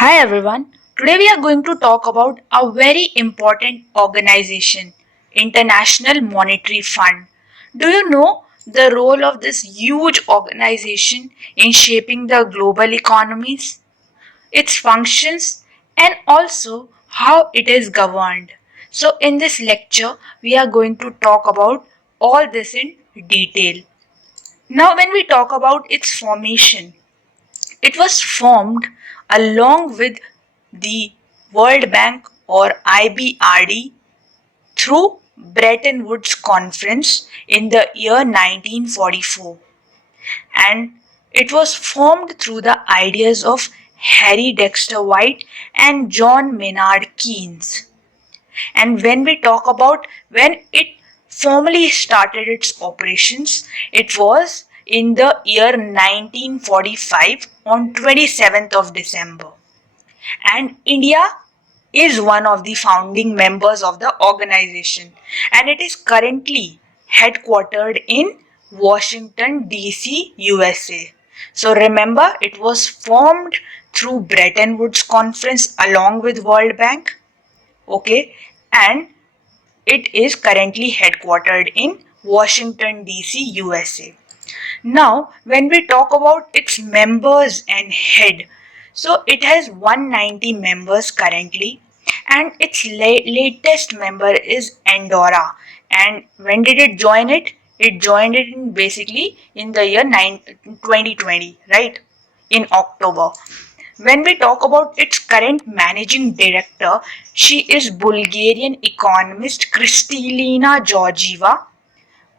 Hi everyone. Today we are going to talk about a very important organization, International Monetary Fund. Do you know the role of this huge organization in shaping the global economies, its functions, and also how it is governed? So in this lecture, we are going to talk about all this in detail. Now when we talk about its formation, it was formed along with the World Bank or IBRD through Bretton Woods Conference in the year 1944, and it was formed through the ideas of Harry Dexter White and John Maynard Keynes. And when we talk about when it formally started its operations, it was in the year 1945 on 27th of December. And India is one of the founding members of the organization, and it is currently headquartered in Washington DC, USA. So remember, it was formed through Bretton Woods Conference along with World Bank, okay, and it is currently headquartered in Washington DC, USA. Now, when we talk about its members and head, so it has 190 members currently, and its latest member is Andorra. And when did it join it? It joined it in basically in the year 2020, right? In October. When we talk about its current managing director, she is Bulgarian economist Kristalina Georgieva.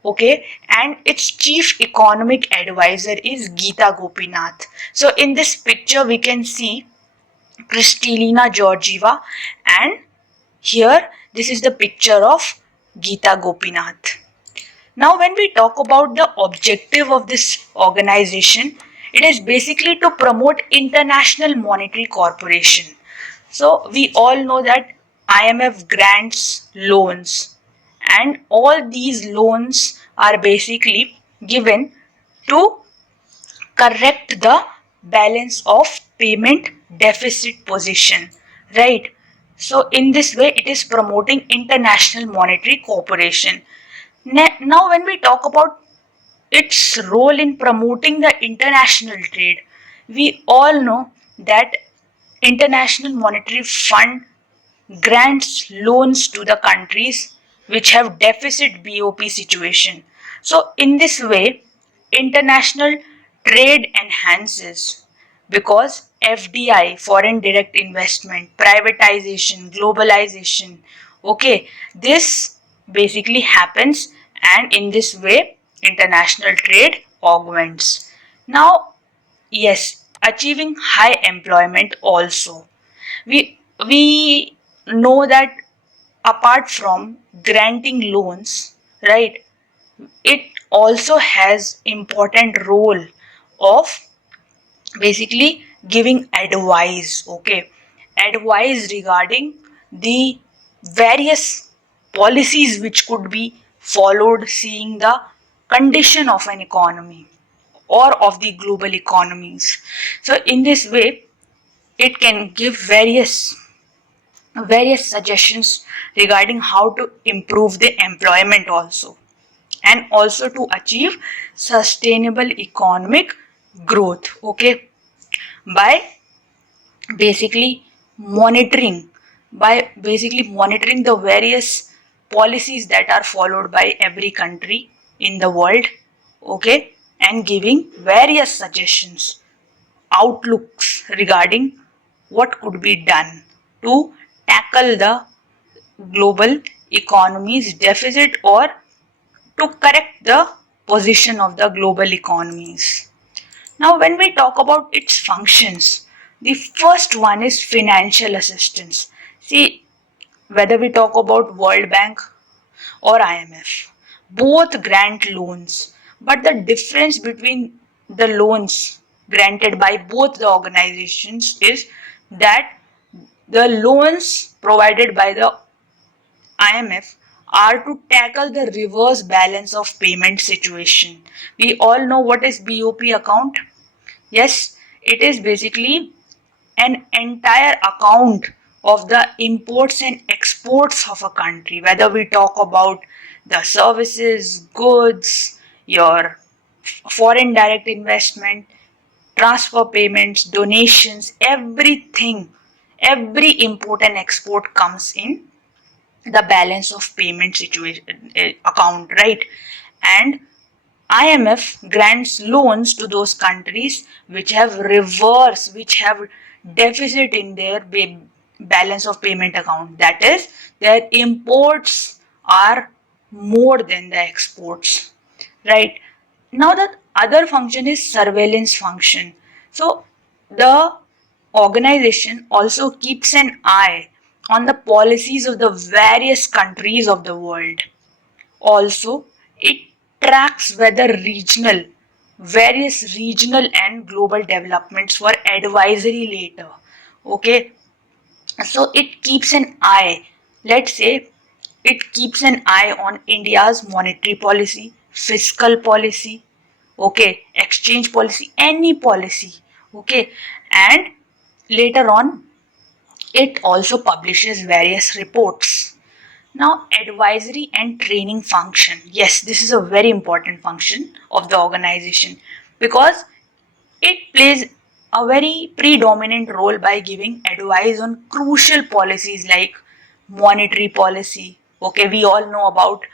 Okay, and its chief economic advisor is Geeta Gopinath. So in this picture we can see Kristalina Georgieva, and here this is the picture of Geeta Gopinath. Now when we talk about the objective of this organization, it is basically to promote international monetary cooperation. So we all know that IMF grants loans, and all these loans are basically given to correct the balance of payment deficit position, right? So in this way it is promoting international monetary cooperation. Now when we talk about its role in promoting the international trade, we all know that International Monetary Fund grants loans to the countries which have deficit BOP situation. So in this way, international trade enhances because FDI, foreign direct investment, privatization, globalization, okay, this basically happens, and in this way international trade augments. Now, yes, achieving high employment also. We know that apart from granting loans, right, it also has important role of basically giving advice, okay, advice regarding the various policies which could be followed, seeing the condition of an economy or of the global economies. So in this way it can give various suggestions regarding how to improve the employment also, and also to achieve sustainable economic growth, okay, by basically monitoring the various policies that are followed by every country in the world, okay, and giving various suggestions, outlooks regarding what could be done to tackle the global economy's deficit or to correct the position of the global economies. Now, when we talk about its functions, the first one is financial assistance. See, whether we talk about World Bank or IMF, both grant loans, but the difference between the loans granted by both the organizations is that the loans provided by the IMF are to tackle the reverse balance of payment situation. We all know what is BOP account. Yes, it is basically an entire account of the imports and exports of a country, whether we talk about the services, goods, your foreign direct investment, transfer payments, donations, everything, every import and export comes in the balance of payment situation account, right? And IMF grants loans to those countries which have reverse, which have deficit in their balance of payment account. That is, their imports are more than the exports, right? Now the other function is surveillance function. So the organization also keeps an eye on the policies of the various countries of the world. Also, it tracks whether various regional and global developments were advisory later. Okay, so it keeps an eye. Let's say it keeps an eye on India's monetary policy, fiscal policy, okay, exchange policy, any policy, okay, and later on it also publishes various reports. Now, advisory and training function. Yes, this is a very important function of the organization because it plays a very predominant role by giving advice on crucial policies like monetary policy. Okay, we all know about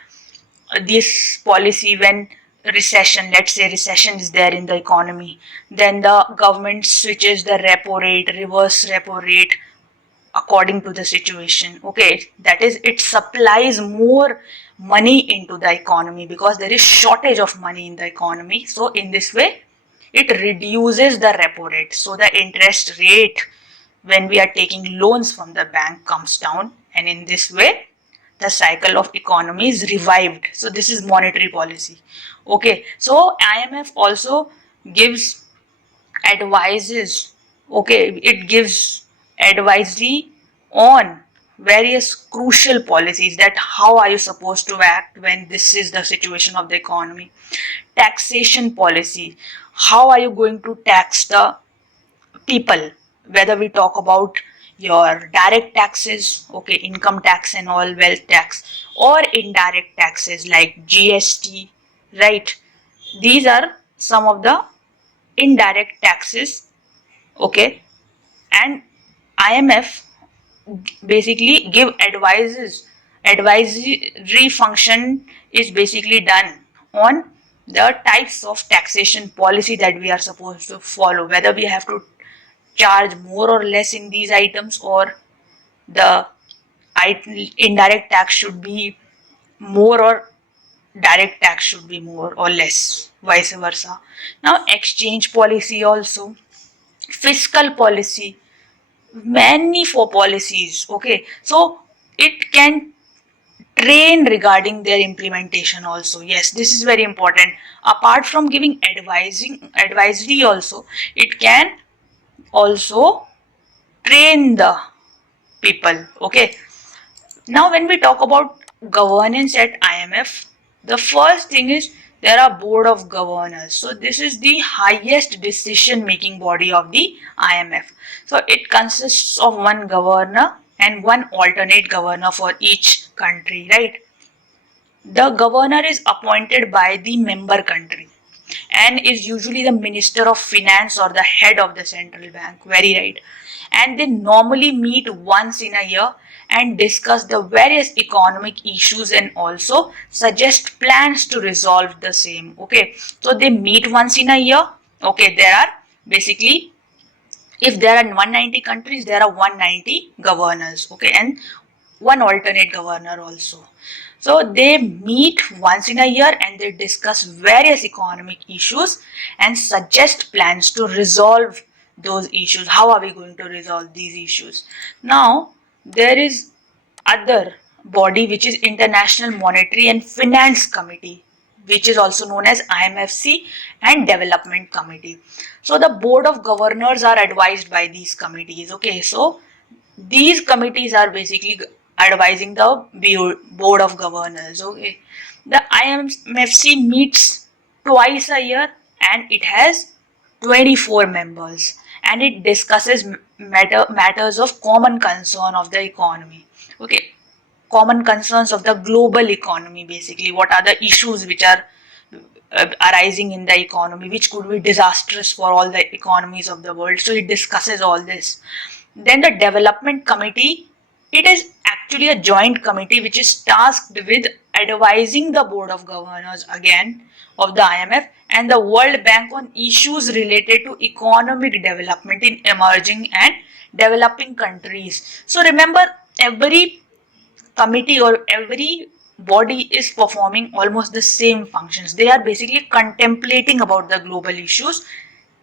this policy when recession, let's say recession is there in the economy, then the government switches the repo rate, reverse repo rate, according to the situation. Okay, that is, it supplies more money into the economy because there is shortage of money in the economy. So in this way it reduces the repo rate, so the interest rate when we are taking loans from the bank comes down, and in this way the cycle of economy is revived. So this is monetary policy. Okay, so IMF also gives advices, okay, it gives advisory on various crucial policies, that how are you supposed to act when this is the situation of the economy. Taxation policy, how are you going to tax the people, whether we talk about your direct taxes, okay, income tax and all, wealth tax, or indirect taxes like GST, right? These are some of the indirect taxes, okay, and IMF basically give advisory function is basically done on the types of taxation policy that we are supposed to follow, whether we have to charge more or less in these items, or the indirect tax should be more, or direct tax should be more or less, vice versa. Now exchange policy also, fiscal policy, many for policies, okay, so it can train regarding their implementation also. Yes, this is very important. Apart from giving advisory also, it can also train the people, okay. Now when we talk about governance at IMF, the first thing is there are board of governors. So this is the highest decision making body of the IMF. So it consists of one governor and one alternate governor for each country, right? The governor is appointed by the member country and is usually the minister of finance or the head of the central bank, very right. And they normally meet once in a year and discuss the various economic issues and also suggest plans to resolve the same. Okay, so they meet once in a year. Okay, there are basically, if there are 190 countries, there are 190 governors, okay, and one alternate governor also. So they meet once in a year and they discuss various economic issues and suggest plans to resolve those issues. How are we going to resolve these issues? Now there is other body which is International Monetary and Finance Committee, which is also known as IMFC, and Development Committee. So the board of governors are advised by these committees. Okay, so these committees are basically advising the board of governors. Okay, the IMFC meets twice a year and it has 24 members, and it discusses matters of common concern of the economy. Okay, common concerns of the global economy, basically what are the issues which are arising in the economy, which could be disastrous for all the economies of the world. So it discusses all this. Then the development committee, it is actually a joint committee which is tasked with advising the board of governors again of the IMF and the World Bank on issues related to economic development in emerging and developing countries. So remember, every committee or every body is performing almost the same functions. They are basically contemplating about the global issues.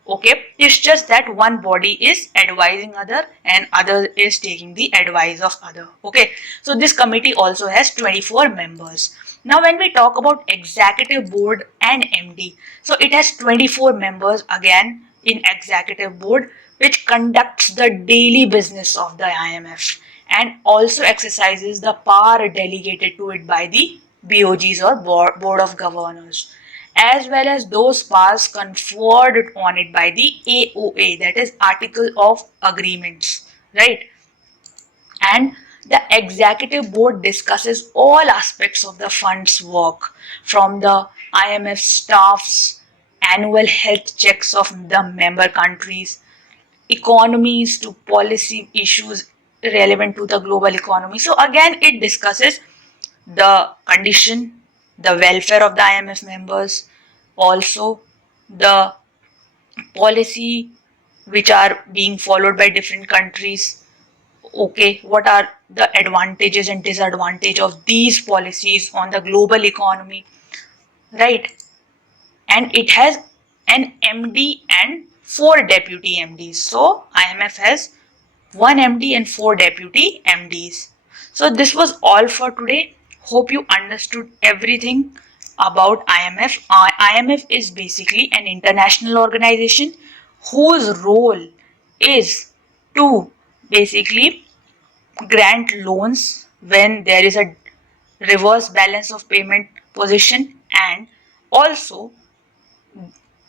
Okay, it's just that one body is advising other and other is taking the advice of other. Okay, so this committee also has 24 members. Now when we talk about executive board and MD, so it has 24 members again in executive board, which conducts the daily business of the IMF and also exercises the power delegated to it by the BOGs or board of governors, as well as those powers conferred on it by the AOA, that is Article of Agreements, right? And the executive board discusses all aspects of the fund's work, from the IMF staff's annual health checks of the member countries, economies to policy issues relevant to the global economy. So again, it discusses the condition, the welfare of the IMF members, also the policy which are being followed by different countries. Okay, what are the advantages and disadvantages of these policies on the global economy, right? And it has an MD and 4 deputy MDs. So IMF has 1 MD and 4 deputy MDs. So this was all for today. Hope you understood everything about IMF. IMF is basically an international organization whose role is to basically grant loans when there is a reverse balance of payment position, and also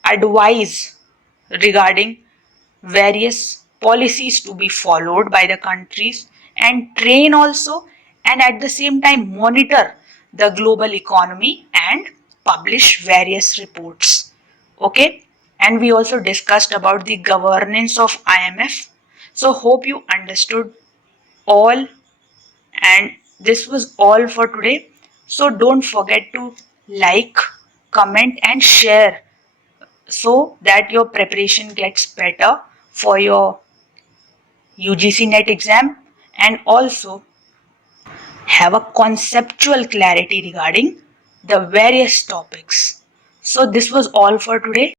advise regarding various policies to be followed by the countries, and train also, and at the same time monitor the global economy and publish various reports. Okay, and we also discussed about the governance of IMF. So hope you understood all, and this was all for today. So don't forget to like, comment and share so that your preparation gets better for your UGC net exam, and also have a conceptual clarity regarding the various topics. So this was all for today.